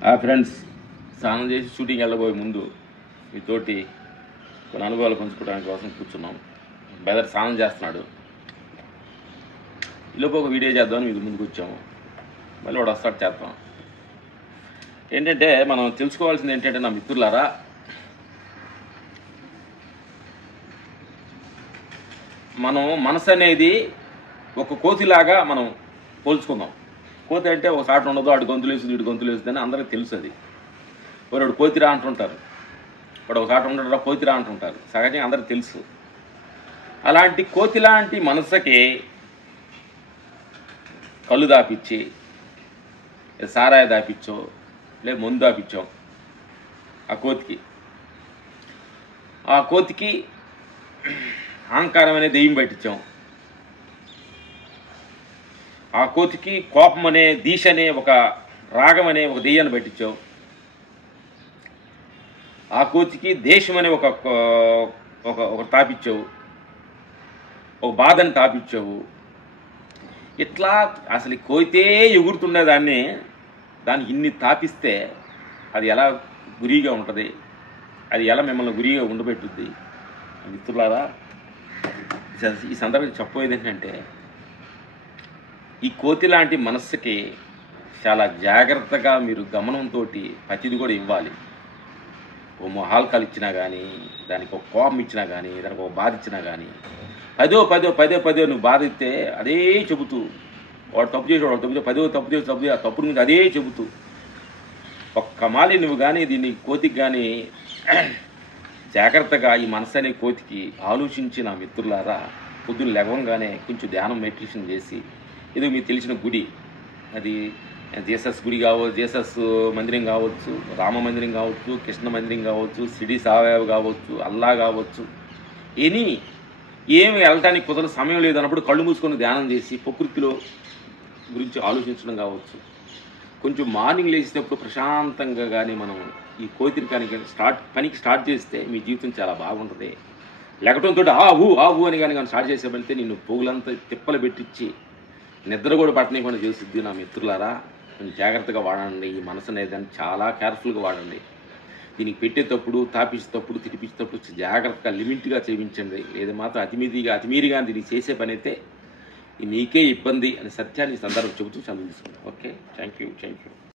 Friends, స్నానం చేసి shooting వెళ్ళబోయే ముందు మీతోటి కొన్ని అనుభవాలు పంచుకోవడానికి కోసం కూర్చున్నాం. బెదర్ స్నానం చేస్తున్నాడు. ఈలోపు ఒక వీడియో చేద్దామని మీకు ముందుకు వచ్చాము. మళ్ళీ వాడు వస్తాడు, చేద్దాం. ఏంటంటే మనం తెలుసుకోవాల్సింది ఏంటంటే, నా మిత్రులారా, మనం మనసు అనేది ఒక కోతిలాగా మనం పోల్చుకుందాం. కోతి అంటే ఒక సాట ఉండదు, అటు గొంతులు వేస్తుంది, ఇటు గొంతులు వేస్తుంది అని అందరికీ తెలుసు. అది వాడు కోతిరా అంటుంటారు, వాడు ఒక సాట ఉండరా కోతిరా అంటుంటారు. సహజంగా అందరికి తెలుసు. అలాంటి కోతి లాంటి మనసుకి కళ్ళు దాపిచ్చి, సారాయి దాపిచ్చో లే మందు దాపిచ్చాం ఆ కోతికి అహంకారం అనే దెయ్యం పెట్టించాం. ఆ కోతికి కోపం అనే దీశ అనే ఒక రాగం అనే ఒక దెయ్యాన్ని పెట్టించావు. ఆ కోతికి దేశం అనే ఒక తాపిచ్చావు, ఒక బాధని తాపిచ్చావు. ఇట్లా అసలు కోతే ఎగురుతుండే దానికి ఇన్ని తాపిస్తే అది ఎలా గురిగా ఉంటుంది, అది ఎలా మిమ్మల్ని గురిగా ఉండబెట్టుద్ది. మిత్రులారా, ఈ సందర్భంగా చెప్పబోయేది ఏంటంటే, ఈ కోతి లాంటి మనస్సుకి చాలా జాగ్రత్తగా మీరు గమనంతో ప్రతిది కూడా ఇవ్వాలి. ఓ మొహాల్కాలు ఇచ్చినా కానీ, దానికి ఒక కోపం ఇచ్చినా కానీ, దానికి ఒక బాధ ఇచ్చినా కానీ, పదే నువ్వు బాధ ఇస్తే అదే చెబుతూ, వాడు తప్పు చేసి వాడు తప్పు చేసి తప్పు ఆ తప్పు నుంచి అదే చెబుతూ, ఒక్క మాలి నువ్వు కానీ దీన్ని కోతికి కానీ జాగ్రత్తగా ఈ మనసు అనే కోతికి ఆలోచించి, నా మిత్రులారా, పొద్దున్న లేవగానే కొంచెం ధ్యానం మెడిటేషన్ చేసి, ఇది మీకు తెలిసిన గుడి, అది జీసస్ గుడి కావచ్చు, జీసస్ మందిరం కావచ్చు, రామ మందిరం కావచ్చు, కృష్ణ మందిరం కావచ్చు, సిడి సాయిబాబా కావచ్చు, అల్లా కావచ్చు, ఏమి వెళ్ళటానికి కుదరదు, సమయం లేదన్నప్పుడు కళ్ళు మూసుకొని ధ్యానం చేసి ప్రకృతిలో గురించి ఆలోచించడం కావచ్చు. కొంచెం మార్నింగ్ లేచినప్పుడు ప్రశాంతంగా కానీ మనం ఈ కోతిని కానీ పనికి స్టార్ట్ చేస్తే మీ జీవితం చాలా బాగుంటుంది. లేకటంతో ఆవు అని కానీ స్టార్ట్ చేసేపడితే నిన్ను పోగులంతా తిప్పలు పెట్టించి నిద్ర కూడా పట్టనీయకుండా చేస్తుంది. నా మిత్రులారా, కొంచెం జాగ్రత్తగా వాడండి. ఈ మనసు అనేది చాలా కేర్ఫుల్గా వాడండి. దీనికి పెట్టేటప్పుడు, తాపించేటప్పుడు, తినిపించేటప్పుడు జాగ్రత్తగా లిమిట్గా చేయించండి. లేదా మాత్రం అతిమీరిగా దీనికి చేసే పని అయితే మీకే ఇబ్బంది అనే సత్యాన్ని ఈ సందర్భం చెబుతూ చదువుతుంది. Okay, thank you.